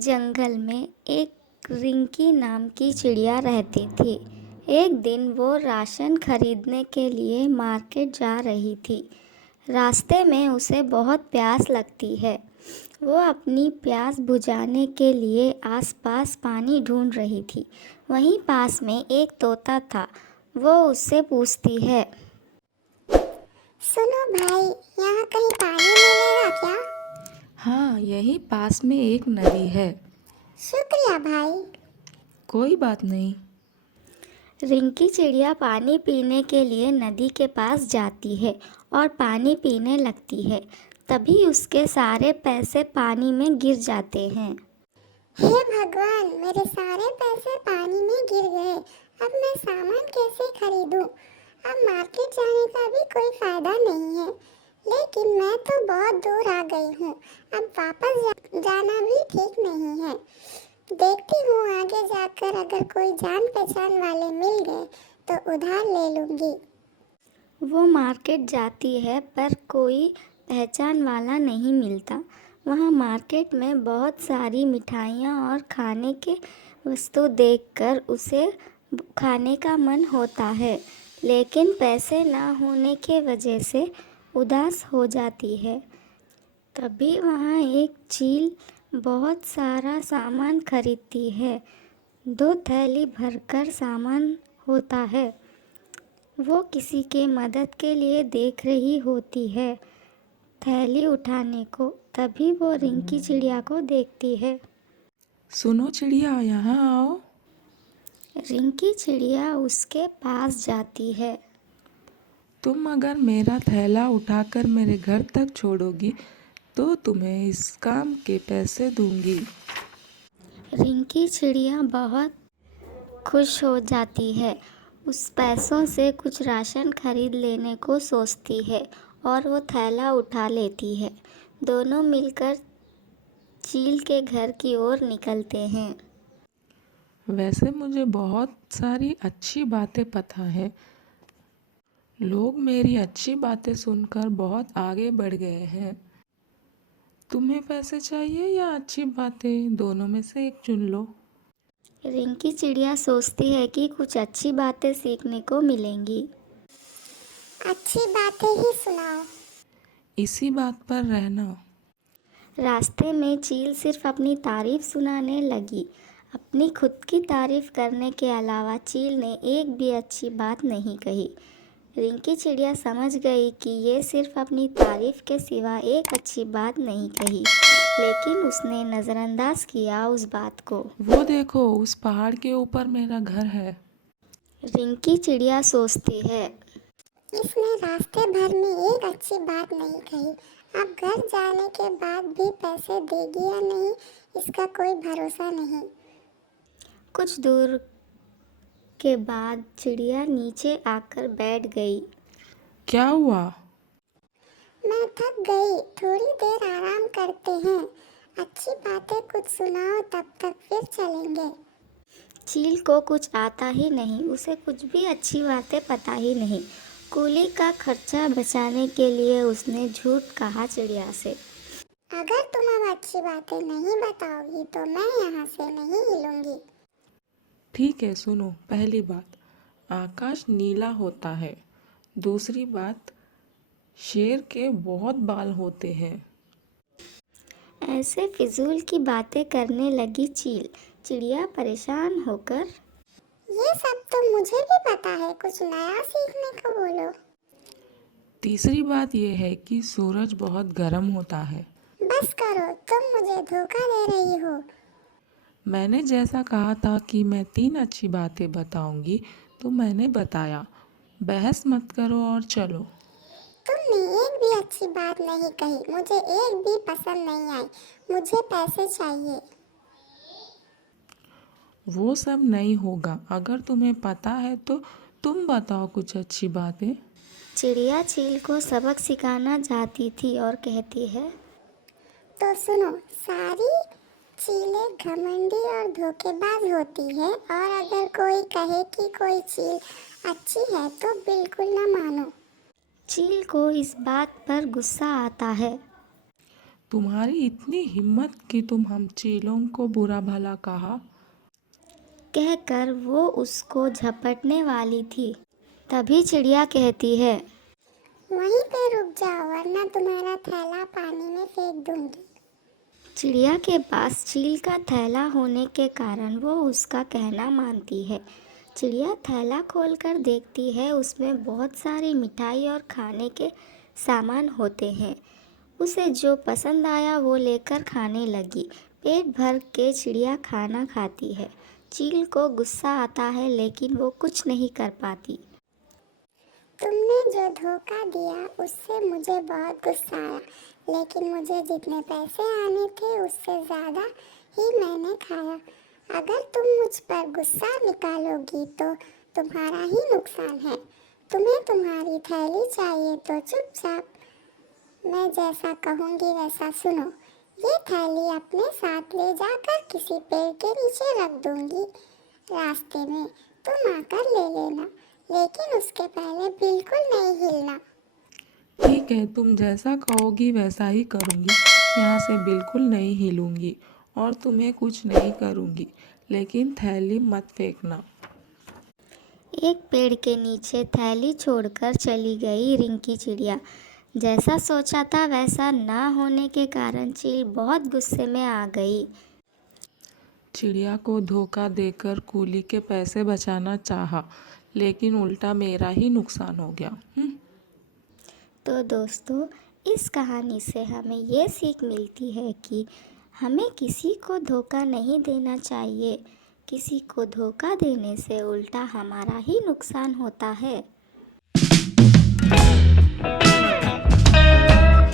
जंगल में एक रिंकी नाम की चिड़िया रहती थी। एक दिन वो राशन खरीदने के लिए मार्केट जा रही थी। रास्ते में उसे बहुत प्यास लगती है। वो अपनी प्यास बुझाने के लिए आसपास पानी ढूंढ रही थी। वहीं पास में एक तोता था। वो उससे पूछती है, सुनो भाई, यहाँ कहीं पानी मिलेगा क्या? हाँ, यहीं पास में एक नदी है। शुक्रिया भाई। कोई बात नहीं। रिंकी चिड़िया पानी पीने के लिए नदी के पास जाती है और पानी पीने लगती है। तभी उसके सारे पैसे पानी में गिर जाते हैं। हे भगवान, मेरे सारे पैसे पानी में गिर गए। अब मैं सामान कैसे खरीदूं? अब मार्केट जाने का भी कोई फायदा नहीं है। लेकिन मैं तो बहुत दूर आ गई हूँ। अब वापस जाना भी ठीक नहीं है। देखती हूँ आगे जाकर अगर कोई जान पहचान वाले मिल गए तो उधार ले लूंगी। वो मार्केट जाती है पर कोई पहचान वाला नहीं मिलता। वहाँ मार्केट में बहुत सारी मिठाइयाँ और खाने के वस्तु देखकर उसे खाने का मन होता है, लेकिन पैसे ना होने के वजह से उदास हो जाती है। तभी वहाँ एक चील बहुत सारा सामान खरीदती है। 2 थैली भरकर सामान होता है। वो किसी के मदद के लिए देख रही होती है थैली उठाने को। तभी वो रिंकी चिड़िया को देखती है। सुनो चिड़िया, यहाँ आओ। रिंकी चिड़िया उसके पास जाती है। तुम अगर मेरा थैला उठाकर मेरे घर तक छोड़ोगी तो तुम्हें इस काम के पैसे दूंगी। रिंकी चिड़िया बहुत खुश हो जाती है। उस पैसों से कुछ राशन खरीद लेने को सोचती है और वो थैला उठा लेती है। दोनों मिलकर चील के घर की ओर निकलते हैं। वैसे मुझे बहुत सारी अच्छी बातें पता है। लोग मेरी अच्छी बातें सुनकर बहुत आगे बढ़ गए हैं। तुम्हें पैसे चाहिए या अच्छी बातें, दोनों में से एक चुन लो। रिंकी चिड़िया सोचती है कि कुछ अच्छी बातें सीखने को मिलेंगी। अच्छी बातें ही सुनाओ। इसी बात पर रहना। रास्ते में चील सिर्फ अपनी तारीफ सुनाने लगी। अपनी खुद की तारीफ करने के अलावा चील ने एक भी अच्छी बात नहीं कही। रिंकी चिड़िया समझ गई कि ये सिर्फ अपनी तारीफ के सिवा एक अच्छी बात नहीं कही, लेकिन उसने नज़रअंदाज किया उस बात को। वो देखो, उस पहाड़ के ऊपर मेरा घर है। रिंकी चिड़िया सोचती है, इसने रास्ते भर में एक अच्छी बात नहीं कही। अब घर जाने के बाद भी पैसे देगी या नहीं, इसका कोई भरोसा नहीं। कुछ दूर के बाद चिड़िया नीचे आकर बैठ गई। क्या हुआ? मैं थक गई, थोड़ी देर आराम करते हैं। अच्छी बातें कुछ सुनाओ, तब तक फिर चलेंगे। चील को कुछ आता ही नहीं, उसे कुछ भी अच्छी बातें पता ही नहीं। कूली का खर्चा बचाने के लिए उसने झूठ कहा चिड़िया से। अगर तुम अब अच्छी बातें नहीं बताओगी तो मैं यहाँ से नहीं हिलूंगी। ठीक है, सुनो। पहली बात, आकाश नीला होता है। दूसरी बात, शेर के बहुत बाल होते हैं। ऐसे फिजूल की बातें करने लगी चील। चिड़िया परेशान होकर, ये सब तो मुझे भी पता है, कुछ नया सीखने को बोलो। तीसरी बात यह है कि सूरज बहुत गर्म होता है। बस करो, तुम मुझे धोखा दे रही हो। मैंने जैसा कहा था कि मैं 3 अच्छी बातें बताऊंगी, तो मैंने बताया। बहस मत करो और चलो। तुमने एक भी अच्छी बात नहीं कही, मुझे एक भी पसंद नहीं आई। मुझे पैसे चाहिए। वो सब नहीं होगा। अगर तुम्हें पता है तो तुम बताओ कुछ अच्छी बातें। चिड़िया चील को सबक सिखाना चाहती थी और कहती है, तो सुनो, सारी चीलें घमंडी और धोखेबाज होती है, और अगर कोई कहे कि कोई चील अच्छी है तो बिल्कुल ना मानो। चील को इस बात पर गुस्सा आता है। तुम्हारी इतनी हिम्मत कि तुम हम चीलों को बुरा भला कहा। कहकर वो उसको झपटने वाली थी। तभी चिड़िया कहती है, वहीं पे रुक जाओ वरना तुम्हारा थैला पानी में फेंक दूंगी। चिड़िया के पास चील का थैला होने के कारण वो उसका कहना मानती है। चिड़िया थैला खोलकर देखती है, उसमें बहुत सारी मिठाई और खाने के सामान होते हैं। उसे जो पसंद आया वो लेकर खाने लगी। पेट भर के चिड़िया खाना खाती है। चील को गुस्सा आता है लेकिन वो कुछ नहीं कर पाती। तुमने जो धोखा दिया उससे मुझे बहुत गुस्सा आया, लेकिन मुझे जितने पैसे आने थे उससे ज़्यादा ही मैंने खाया। अगर तुम मुझ पर गुस्सा निकालोगी तो तुम्हारा ही नुकसान है। तुम्हें तुम्हारी थैली चाहिए तो चुपचाप मैं जैसा कहूँगी वैसा सुनो। ये थैली अपने साथ ले जाकर किसी पेड़ के नीचे रख दूंगी। रास्ते में तुम आकर ले लेना, लेकिन उसके पहले बिल्कुल नहीं हिलना। ठीक है, तुम जैसा कहोगी वैसा ही करूँगी। यहाँ से बिल्कुल नहीं हिलूंगी और तुम्हें कुछ नहीं करूँगी, लेकिन थैली मत फेंकना। एक पेड़ के नीचे थैली छोड़कर चली गई रिंकी चिड़िया। जैसा सोचा था वैसा ना होने के कारण चील बहुत गुस्से में आ गई। चिड़िया को धोखा देकर कूली के पैसे बचाना चाहा, लेकिन उल्टा मेरा ही नुकसान हो गया। तो दोस्तों, इस कहानी से हमें ये सीख मिलती है कि हमें किसी को धोखा नहीं देना चाहिए। किसी को धोखा देने से उल्टा हमारा ही नुकसान होता है।